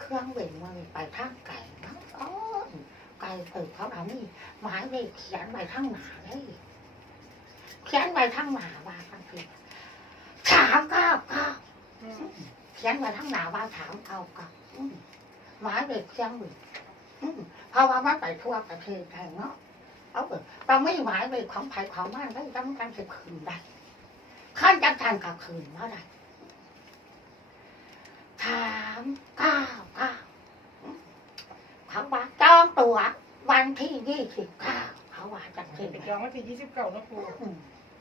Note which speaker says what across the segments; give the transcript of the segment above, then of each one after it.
Speaker 1: เครื่องเบ่งมือไปทางไก่เนาะอ๋อไก่เปิดเขาเอานี่หมายเลขเขียนไว้ข้างหนาเลยเขียนไว้ข้างหนาว่าบางทีสามเก้าเก้าเขียนไว้ข้างหนาว่าสามเก้าเก้าหมายเลขเครื่องเบ่งเพราะว่ามันไปทั่วประเทศไทยเนาะเอาเถอะเราไม่หมายเลขของไผ่ของมันได้ต้องการจะคืนได้ขั้นจังทันกับคืนเมื่อไหร่ สามเก้าเก้าเขาว่าจองตัววันที่ยี่สิบเก้าเขาว่าจังสิ
Speaker 2: ไปจองวันที่ยี่สิบเก้านะปู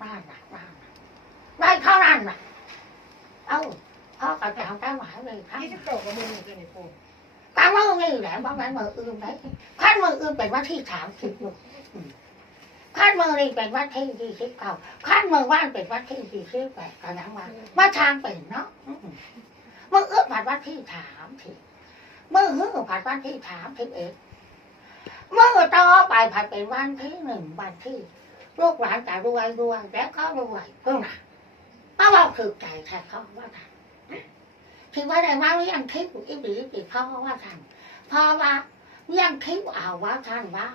Speaker 1: บ้านนักบ้านนักได้เท่านั้นน่ะเอ้าพ่อกับจำได้หมายเลยครับ
Speaker 2: ยี่สิบเก้ากับมือหนึ่งเจ้านี่ปู
Speaker 1: กลางมือนี่แหละบางวันมืออื่นได้ขั้นมืออื่นเป็นวันที่สามสิบลูกอืมขั้นมือนี่เป็นวันที่ยี่สิบเก้าขั้นมือว่านเป็นวันที่ยี่สิบแปดกันยังว่ามาทางเป็นเนาะ อืมมือเอื้อผ่านวันที่สามสิมือเอื้อผ่านวันที่สามสิบเอ็ดมือต่อไปผ่านเป็นวันที่หนึ่งวันที่ลูกหลานจะรวยรวยแล้วก็รวยเพิ่งนะเพราะว่าถือใจแท้เขาว่าทำที่ว่าได้มาเลี้ยงทิพย์อีบีอีเขาว่าทำเพราะว่าเลี้ยงทิพย์เอาว่าท่านว่า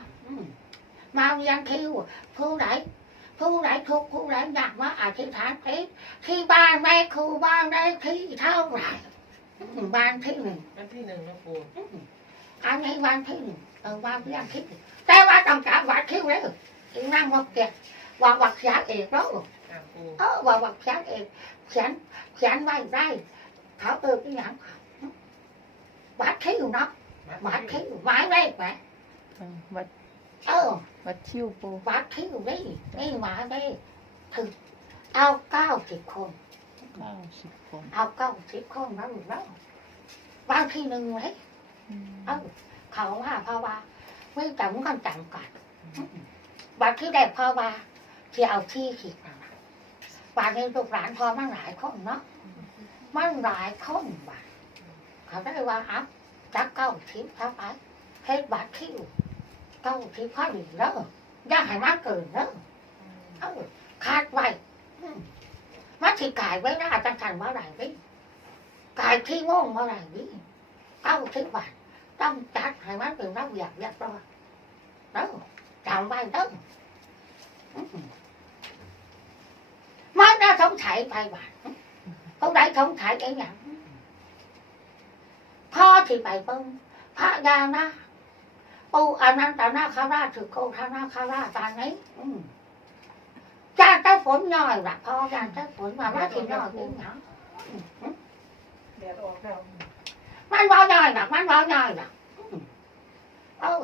Speaker 1: มาเลี้ยงทิพย์ผู้ใดผู้ใดทุกผู้ใดอยากมาอธิษฐานทิพย์ที่บ้านแม่ครูบ้านได้ที่เท่าไหร่ อืมบ้านที่หนึ่ง
Speaker 2: วันที่หนึ่งนะปู
Speaker 1: อันนี้วันที่หนึ่งเออวันเลี้ยงทิพย์แต่ว่าต้องจับวัดทิพย์เลยอีนั่งว่าเกียว่าวักยาเอกแล้ว
Speaker 2: อ่าปู
Speaker 1: เออว่าวักยาเอกเขียนเขียนไว้ได้เขาเออที่หยังวัดทิพย์เนาะวัดทิพย์ไม้ได้ไหม
Speaker 3: อ่าวัด
Speaker 1: เออ
Speaker 3: วัดชิวปู
Speaker 1: วัดทิพย์ได้นี่หมาได้ถึงเอาเก้าสิบคน
Speaker 3: เก้าสิบคน
Speaker 1: เอาเก้าสิบคนแล้วหรือแล้ววันที่หนึ่งเลย
Speaker 3: อืม
Speaker 1: เออเขาว่าเพราะว่าไม่จำกันจำกัดบัตรที่ได้เพราะว่าที่เอาที่ขีดมาบัตรนี้ลูกหลานพอมันหลายคนเนาะมันหลายคนบัตรเขาได้ว่าอัพจักเก้าทิพย์เข้าไปเฮ็ดบัตรคิวเก้าทิพย์พอดีแล้วอย่าให้มากเกินเนาะเออคาดไว้อื มมาที่กายไว้หนะจังสันเมื่อไหร่วิกายที่ง่วงเมื่อไหร่วิเก้าทิพย์บาทต้องจัดให้มันเป็นระเบียบเรียบร้อยเด้อจำไว้เด้ออืมมันน่าสงสัยไปบ้านเขาได้สงสัยไอ้หยังพ่อที่ไปเบิ้งพระยานะปูอนันตนาคาราชถือโกธนาคาราชตอนนี้อื จานเจ้าฝนย่อยละพ่อจานเจ้าฝนมาว่าที่ย่อยเป็นหยัง
Speaker 2: แดดออกแล้ว
Speaker 1: มันบ่ย่อยหรอกมันบ่ย่อยหรอกอืมเออ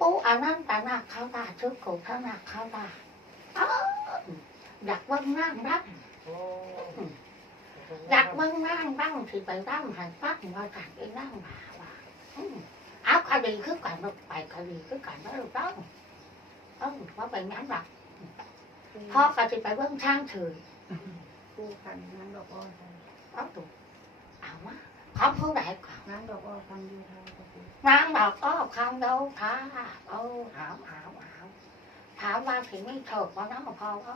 Speaker 1: ปูอันนั้นแต่หนักเขาตาชุดกูเขาหนักเขาตาเอออยากเบิ่งนั่งรัก
Speaker 2: โอ้
Speaker 1: อยากเบิ่งนั่งบ้างที่ไปร่ำหันฟักมากันไอ้นั่งมาว่าอืมเอาคดีคือกันลูกไปคดีคือกันแล้วลูกต้องเออว่าไปงั้นหรอก พ่อก็จะไปเบิ่งช่างเฉย
Speaker 4: ปูขันงานดอกอ้อค่ะ
Speaker 1: เอาถูกเอามาเขาผู้ใดก่อน
Speaker 4: งานดอกอ้อทำอยู่ทางกับปู
Speaker 1: นางบอกก็คำ đâu ค่ะเออถามถามถามถามว่าถึงไม่ถูกว่าน้องกับพ่อเอ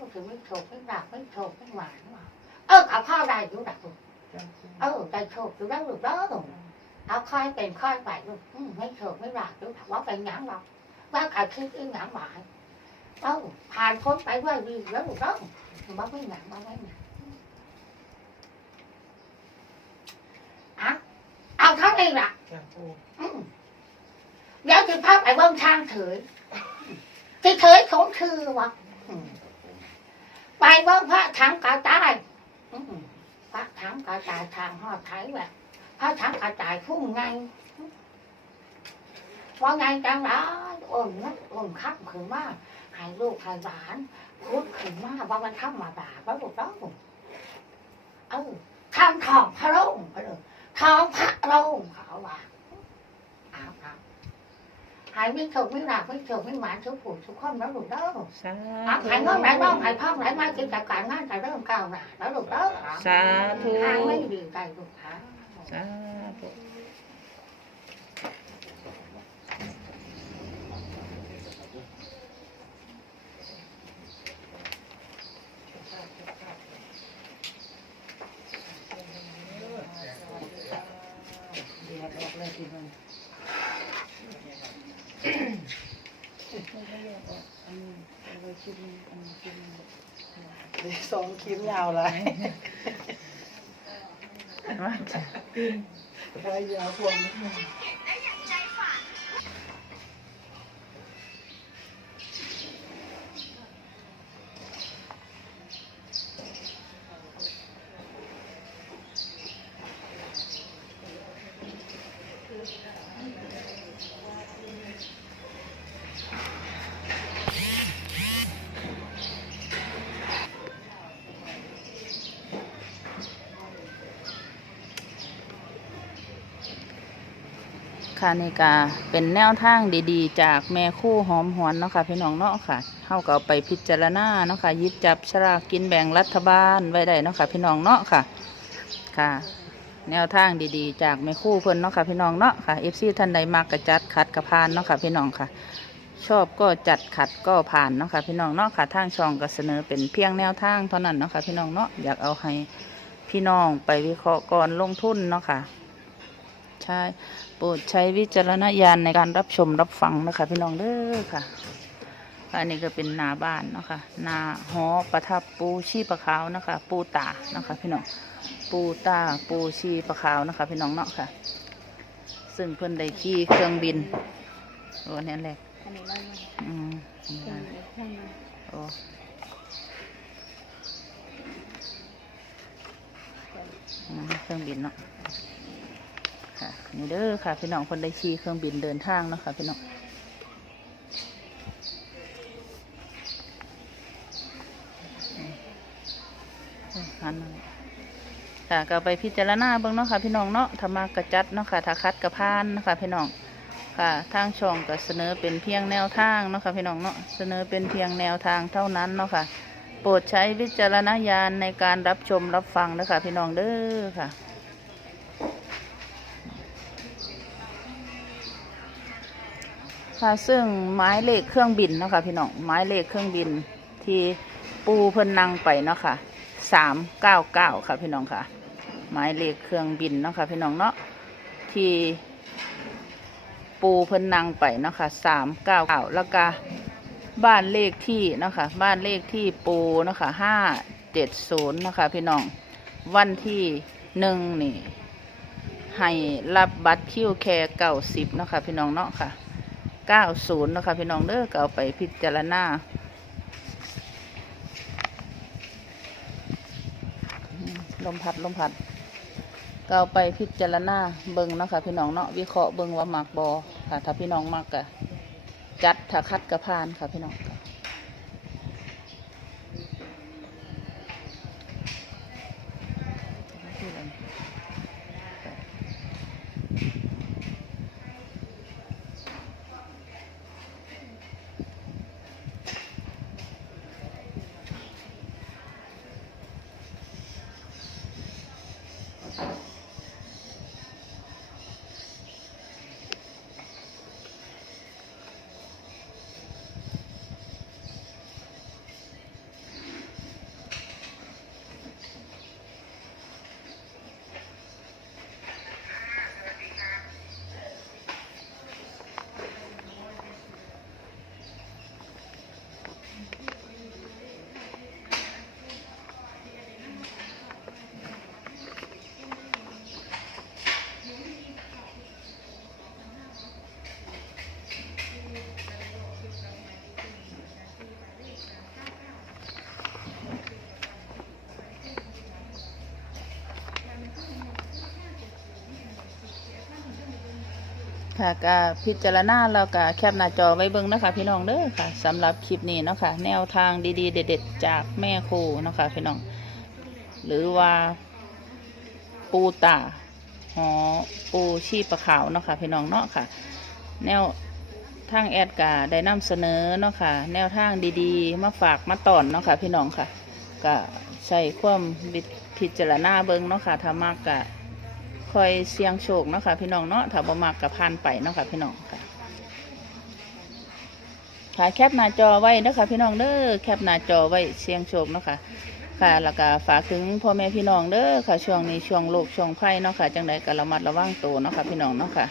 Speaker 1: อถึงไม่ถูกไม่ดักไม่ถูกไม่หวานว่ะเออกับพ่อได้อยู่ดักลูก
Speaker 4: จ้ะ
Speaker 1: เออได้ถูกอยู่แล้วลูกเด้อเอาค่อยเป็นค่อยไปลูกอืมไม่ถูกไม่ดักลูกว่าเป็นหยังหรอกว่าขาดคิดอีหยังหมาย เออผ่านพ้นไปด้วยดีแล้วลูกเด้อว่าไม่หนักว่าไม่หนักอะเอาเท่านี้ล่ะ
Speaker 2: จ้าปู
Speaker 1: อืมเดี๋ยวจะพาไปเบิ่งทางเถยที่เถยสมชื่อวะอืมไปเบิ่งพระถังกระจายอืมพระถังกระจายทางหอดไทยแบบพระถังกระจายพุ่งไงว่าไงจังละอ่อนนะอ่อนคับขึ้นมาให้ลูกให้หลานพูดขึ้นมาว่ามันทำมาด่าว่าบุตรต้องเออทำทองพระโรงไปเลยทองพระโรงเขาว่าเอาเอาหายไม่ถูกไม่หลับไม่ถูกไม่หวานทุกผู้ทุกคนแล้วหลูกเด้อ
Speaker 3: สา
Speaker 1: เอาหายเงินไหลบ้องหายพ่องไหลมากินจากการงานจะเริ่มก้าวหน้าแล้วหลูกเด้อ
Speaker 3: สาธุ
Speaker 1: ทางไม่ดีใจหลูกค้า
Speaker 3: สาธุ
Speaker 2: กิ
Speaker 4: สองคลิปยาวเลย
Speaker 3: ว่าจ้ะ
Speaker 4: ใครยาวพวงนิดนึง
Speaker 3: ค่ะนี่ก็เป็นแนวทางดีๆ จากแม่คู่หอมหวนเนาะค่ะพี่น้องเนาะค่ะเฮาก็เอาไปพิจารณาเนาะค่ะยิบจับฉลากกินแบ่งรัฐบาลไว้ได้เนาะค่ะพี่น้องเนาะค่ะค่ะ แนวทางดีๆ จากแม่คู่เพิ่นเนาะค่ะพี่น้องเนาะค่ะ FC ท่านใดมักกระจัดขัดกระพานเนาะค่ะพี่น้องค่ะ ชอบก็จัดขัดก็ผ่านเนาะค่ะพี่น้องเนาะค่ะทางช่องก็เสนอเป็นเพียงแนวทางเท่านั้นเนาะค่ะพี่น้องเนาะอยากเอาให้พี่น้องไปวิเคราะห์ก่อนลงทุนเนาะค่ะใช่ รดใช้วิจารณญาณในการรับชมรับฟังนะคะ พี่น้องเด้อค่ะ อันนี้ก็เป็นนาบ้านนะคะนาหอประทับปูชีปะขาวนะคะ ปูตานะคะ พี่น้องปูตาปูชีปะขาวนะคะ พี่น้องเนาะค่ะ ซึ่งเพิ่อนได้ขี่เครื่องบินโอ้เนี่ยแหละ
Speaker 4: อันนี้นั่น
Speaker 3: อืมโอ้เครื่องบินเนาะ ค่ะนี่เด้อค่ะ พี่น้องคนได้ขี่เครื่องบินเดินทางเนาะค่ะพี่น้องหันค่ะก็ไปพิจารณาเบิ่งเนาะค่ะ พี่น้องเนาะถ้ามากระจัดเนาะค่ะถ้าคัดกระพานเนาะค่ะพี่น้องค่ะทางช่องก็เสนอเป็นเพียงแนวทางเนาะค่ะพี่น้องเนาะเสนอเป็นเพียงแนวทางเท่านั้นเนาะค่ะ โปรดใช้วิจารณญาณในการรับชมรับฟังนะคะพี่น้องเด้อค่ะ ซึ่งไม้เลขเครื่องบินเนาะค่ะพี่น้องไม้เลขเครื่องบินที่ปูเพิ่นนั่งไปเนาะค่ะสามเก้าเก้าค่ะพี่น้องค่ะหมายเลขเครื่องบินเนาะค่ะพี่น้องเนาะที่ปูเพิ่นนั่งไปเนาะค่ะสามเก้าเก้าแล้วก็บ้านเลขที่เนาะค่ะบ้านเลขที่ปูเนาะค่ะห้าเจ็ดศูนย์นาะคะพี่น้องวันที่หนึ่งนี่ให้รับบัตรคิวแคร์เก้าสิบเนาะค่ะพี่น้องเนาะค่ะ เก้าศูนย์นะคะพี่น้องเด้อก็เอาไปพิจารณาลมพัดลมพัดก็เอาไปพิจารณาเบิ้งเนาะค่ะพี่น้องเนาะวิเคราะห์เบิ้งว่ามักบอค่ะถ้าพี่น้องมักกะจัดถ้าคัดกระพานค่ะพี่น้อง ค่ะก็พิจารณาแล้วก็แคปหน้าจอไว้เบิ่งนะคะ พี่น้องเด้อค่ะสำหรับคลิปนี้เนาะค่ะแนวทางดีๆ เด็ด ๆ จากแม่ครูเนาะค่ะพี่น้อง หรือว่าปูตาหอปูชีปะขาวเนาะค่ะพี่น้องเนาะค่ะ แนวทางแอดกาได้นำเสนอเนาะค่ะ แนวทางดีๆ มาฝากมาตอนเนาะค่ะพี่น้องค่ะ ก็ใช้ความวิพิจารณาเบิ่งเนาะค่ะถ้ามากกะ คอยเสียงโชคเนาะค่ะพี่น้องเนาะถ้าบ่มากกะผ่านไปเนาะค่ะพี่น้องค่ะค่ะแคปหน้าจอไว้เด้อค่ะพี่น้องเด้อแคปหน้าจอไว้เสียงโชคเนาะค่ะค่ะแล้วก็ฝากถึงพ่อแม่พี่น้องเด้อค่ะช่วงนี้ช่วงโลกช่วงไพ่เนาะค่ะจังใดก็ระมัดระวังตัวเนาะค่ะพี่น้องเนาะค่ะ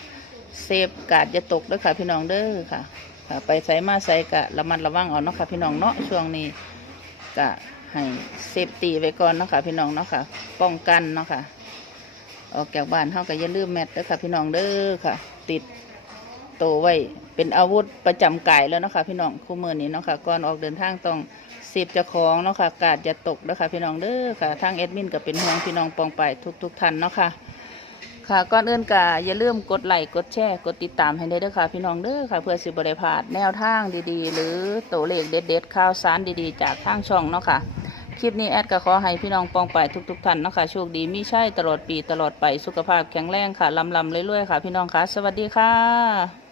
Speaker 3: เซฟกาดจะตกเด้อค่ะพี่น้องเด้อค่ะค่ะ ไปใส่มาใส่กะระมัดระวังเอาเนาะค่ะพี่น้องเนาะช่วงนี้ก็ให้เซฟตีไว้ก่อนเนาะค่ะพี่น้องเนาะค่ะป้องกันเนาะค่ะ ออกจากบ้านเฮาก็อย่าลืมแมทเด้อค่ะ พี่น้องเด้อค่ะ ติดโตไว้เป็นอาวุธประจำกายแล้วเนาะค่ะพี่น้องคู่มือนี้เนาะค่ะก่อนออกเดินทางต้องเซฟเจ้าของเนาะค่ะกาดอย่าตกเด้อค่ะพี่น้องเด้อค่ะทางแอดมินก็เป็นห่วงพี่น้องปองไปทุกทุกท่านเนาะค่ะค่ะก่อนอื่นก็อย่าลืมกดไลค์กดแชร์กดติดตามให้ได้เด้อค่ะ พี่น้องเด้อค่ะ เพื่อสิบริพลาดแนวทางดีๆ หรือตัวเลขเด็ดๆข่าวสารดีๆ จากทางช่องเนาะค่ะ คลิปนี้แอดก็ขอให้พี่น้องปองไปทุกๆท่านนะคะโชคดีมีใช่ตลอดปีตลอดไปสุขภาพแข็งแรงค่ะลำลำเรื่อยๆค่ะ พี่น้องค่ะสวัสดีค่ะ